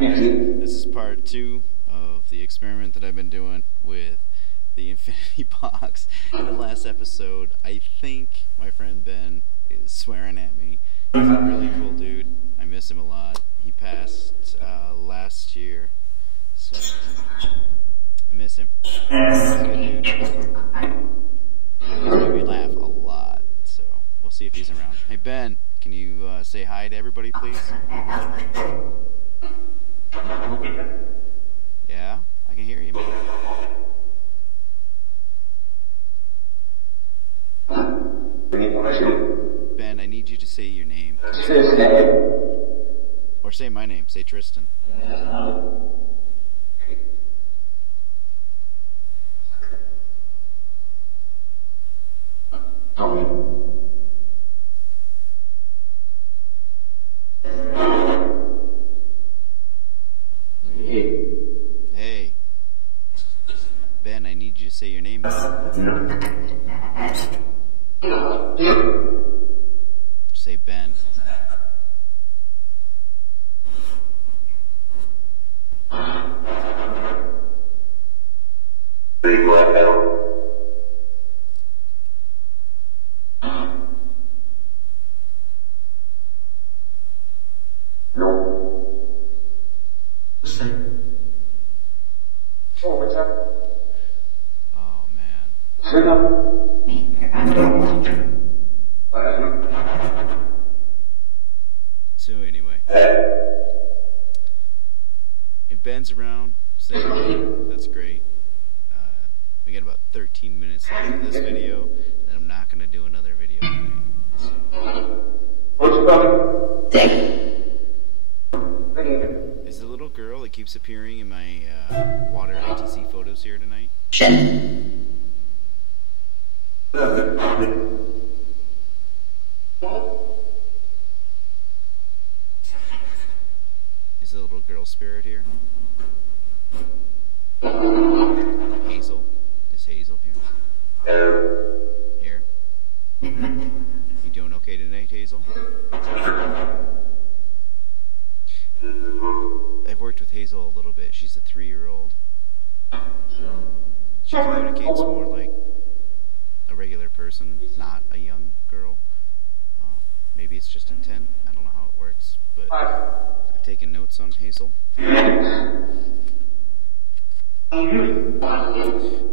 This is part 2 of the experiment that I've been doing with the infinity box. In the last episode, I think my friend Ben is swearing at me. He's a really cool dude. I miss him a lot. He passed last year, so I miss him. He's a good dude. He always made me laugh a lot, so we'll see if he's around. Hey Ben, can you say hi to everybody, please? Yeah, I can hear you, man. Ben, I need you to say your name. Or say my name. Say Tristan. Hey. Ben, I need you to say your name. Say Ben. Oh man. So anyway, if Ben's around, say that's great. We got about 13 minutes left in this video, and I'm not going to do another video tonight. So. Is the little girl that keeps appearing in my water ITC photos here tonight? Is the little girl spirit here? Hazel? Is Hazel here? Here? You doing okay tonight, Hazel? I've worked with Hazel a little bit. She's a 3-year-old. She communicates more like a regular person, not a young girl. Maybe it's just intent. I don't know how it works, but I've taken notes on Hazel.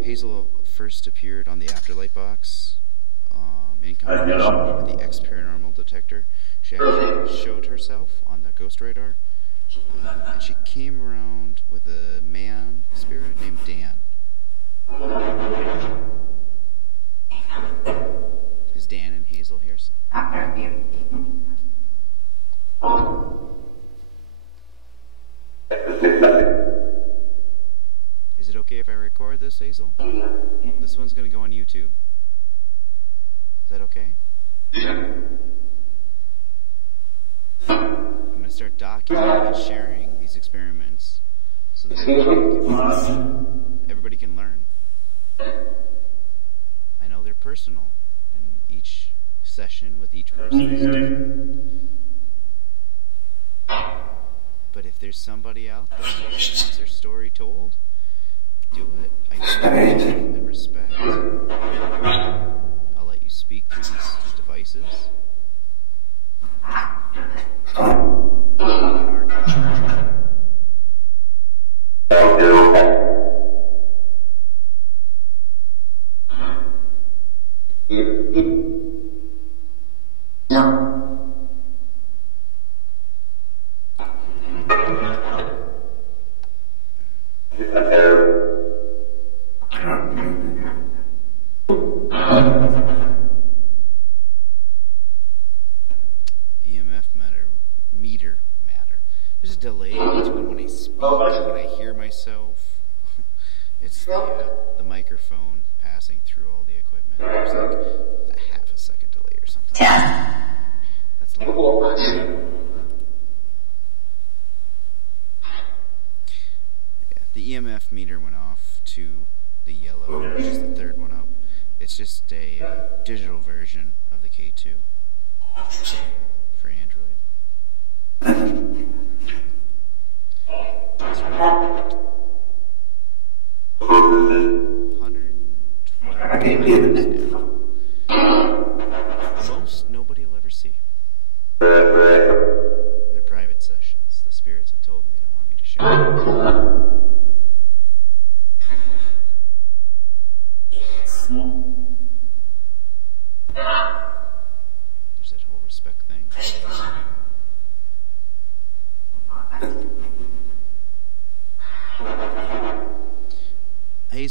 Hazel first appeared on the Afterlight box in combination with the EXP Paranormal detector. She actually showed herself on the ghost radar, and she came around with a man spirit named Dan. Is Dan and Hazel here? Is it okay if I record this, Hazel? This one's gonna go on YouTube. Is that okay? I'm gonna start documenting and sharing these experiments so that everybody can learn. I know they're personal, and each session with each person is different. But if there's somebody out there that wants their story told, do it. I do it and respect. I'll let you speak through these devices. Meter matter. There's a delay between when I speak and when I hear myself. It's the microphone passing through all the equipment. There's like a half a second delay or something. That's long. Yeah, the EMF meter went off to the yellow, which is the third one up. It's just a digital version of the K2 for Android.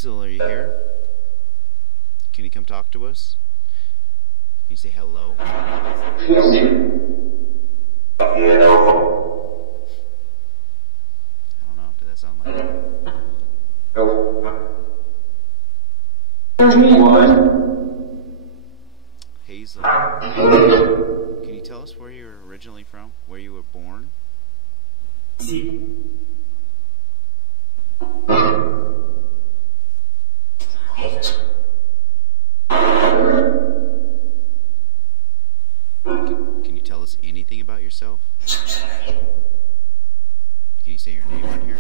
Hazel, are you here? Can you come talk to us? Can you say hello? I don't know. Did that sound like Hazel? Can you tell us where you're originally from? Where you were born? Can you tell us anything about yourself? Can you say your name on here?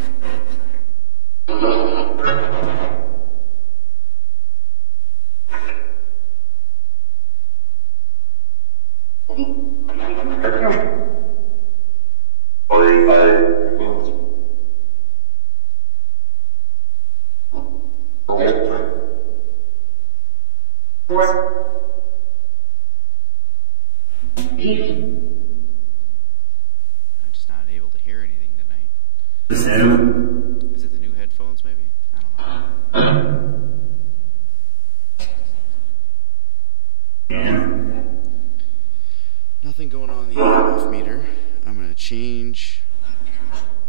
I'm just not able to hear anything tonight. Is it the new headphones, maybe? I don't know. Nothing going on in the EMF meter. I'm going to change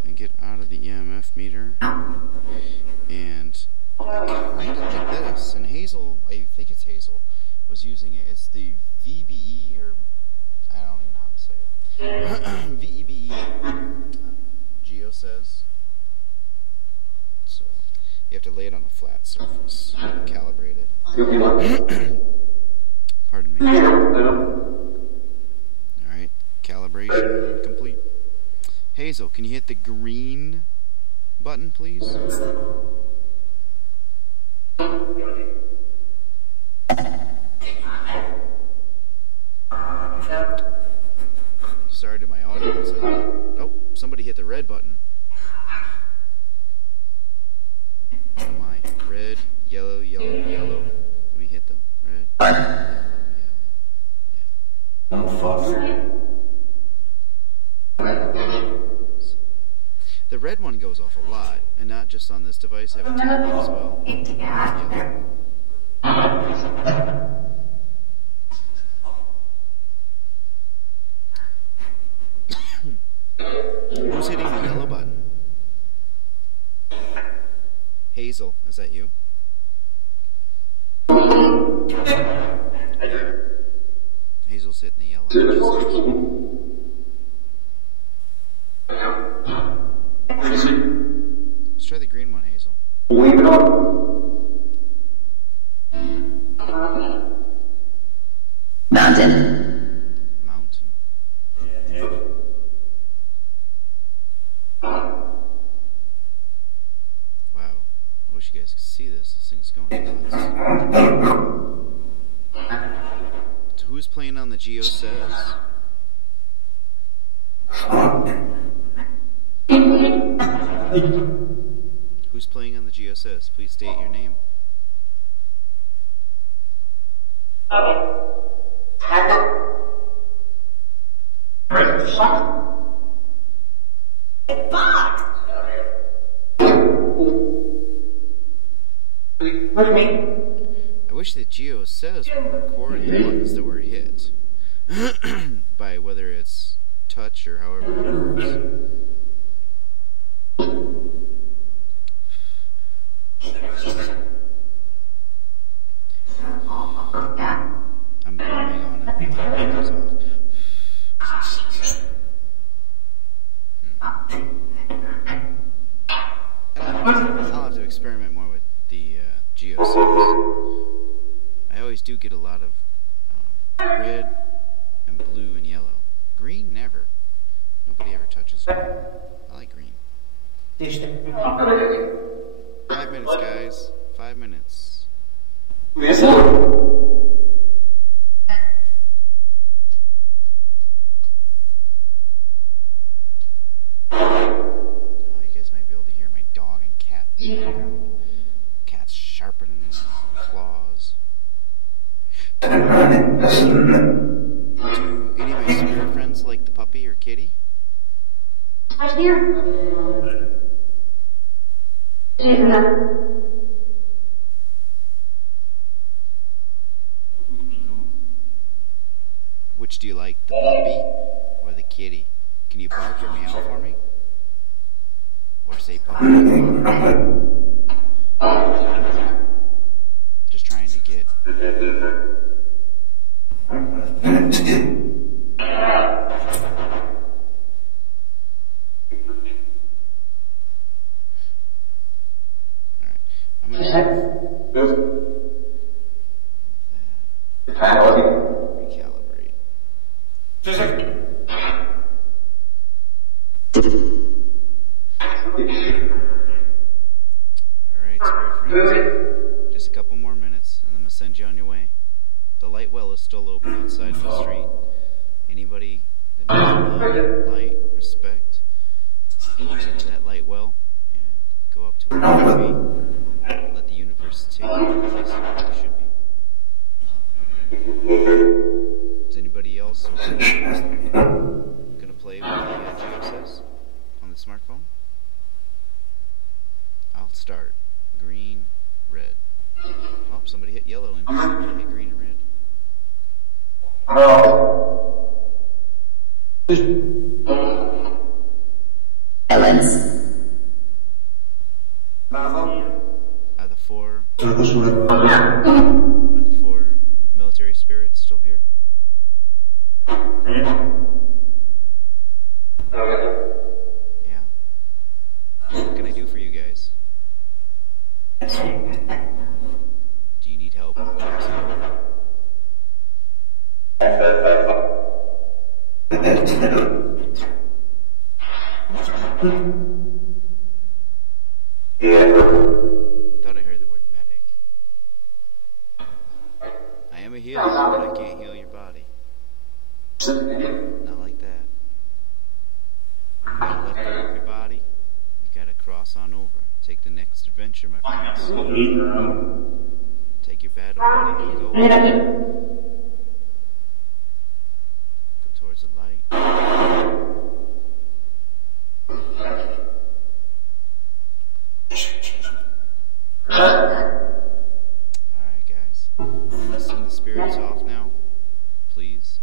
and get out of the EMF meter. And I kind of like this. And Hazel, I think it's Hazel, was using it. It's the VBE, or I don't even know how to say it. VEBE Geo says. So you have to lay it on a flat surface, calibrate it. Pardon me. Alright, calibration complete. Hazel, can you hit the green button, please? Sorry to my audience. Oh, somebody hit the red button. Oh my. Red, yellow, yellow, yellow. Let me hit them. Red, yellow, yellow. Yeah. Oh, fuck. The red one goes off a lot, and not just on this device. I have a tablet as well. Yellow. Who's hitting the yellow button? Hazel, is that you? Yeah. Hazel's hitting the yellow. Let's try the green one, Hazel. Mountain. Mountain. Wow. I wish you guys could see this. This thing's going nuts. So who's playing on the Geo Says? Who's playing on the Geo Says? Please state your name. I wish that Geo Says would record the buttons that were hit by whether it's touch or however it works. I'm bombing on it. I'll have to experiment more with the Geo Says. I always do get a lot of red and blue and yellow. Green, never. Nobody ever touches green. I like green. 5 minutes, guys. 5 minutes. Oh, you guys might be able to hear my dog and cat. Cat's sharpening his claws. Do any of my spirit friends like the puppy or kitty? Which do you like, the puppy or the kitty? Can you bark or meow for me? Or say puppy? Just trying to get... Alright, I'm gonna recalibrate. Alright, spirit friends. Just a couple more minutes, and I'm gonna send you on your way. The light well is still open outside in the street. Anybody that needs love, light, respect, go into that light well and go up to where you should be. Let the universe take you to the place where you should be. Is anybody else gonna play with the GeoSys on the smartphone? I'll start. Green, red. Oh, somebody hit yellow and hit green and red. Ellens. Are the four military spirits still here? Yeah. What can I do for you guys? Do you need help crossing over? Thought I heard the word medic. I am a healer, but I can't heal your body. Not like that. You gotta let go of your body. You gotta cross on over. Take the next adventure, my friends. Take your battle buddy and go. Go towards the light. Alright guys, let's send the spirits off now, please.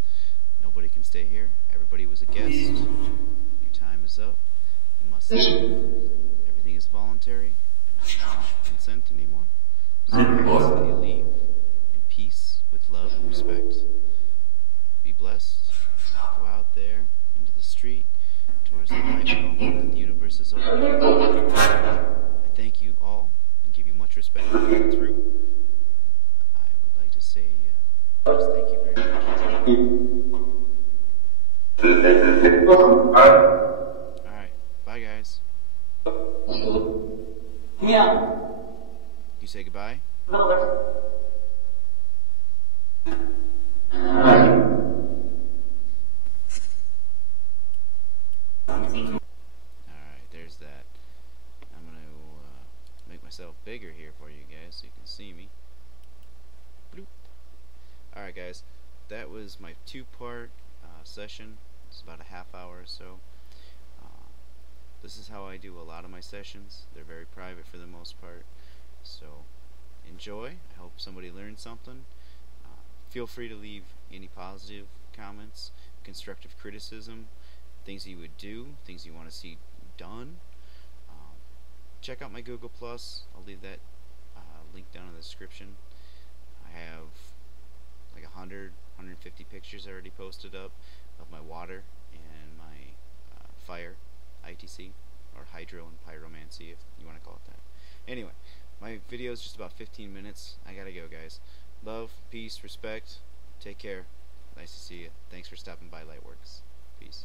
Nobody can stay here. Everybody was a guest. Your time is up. You must leave. Everything is voluntary. I don't consent anymore. So I ask that you leave in peace, with love and respect. Be blessed. Go out there into the street towards the light that the universe is open. I thank you all and give you much respect for coming through. I would like to say just thank you very much. Alright, bye guys. You say goodbye? Alright, there's that. I'm gonna make myself bigger here for you guys so you can see me. Bloop. Alright guys, that was my two-part session. It's about a half hour or so. This is how I do a lot of my sessions. They're very private for the most part. So enjoy. I hope somebody learned something. Feel free to leave any positive comments, constructive criticism, things you would do, things you want to see done. Check out my Google+. I'll leave that link down in the description. I have like 150 pictures already posted up of my water and my fire, ITC, or hydro and pyromancy if you want to call it that. Anyway, my video is just about 15 minutes. I gotta go, guys. Love, peace, respect. Take care. Nice to see you. Thanks for stopping by LightWerx. Peace.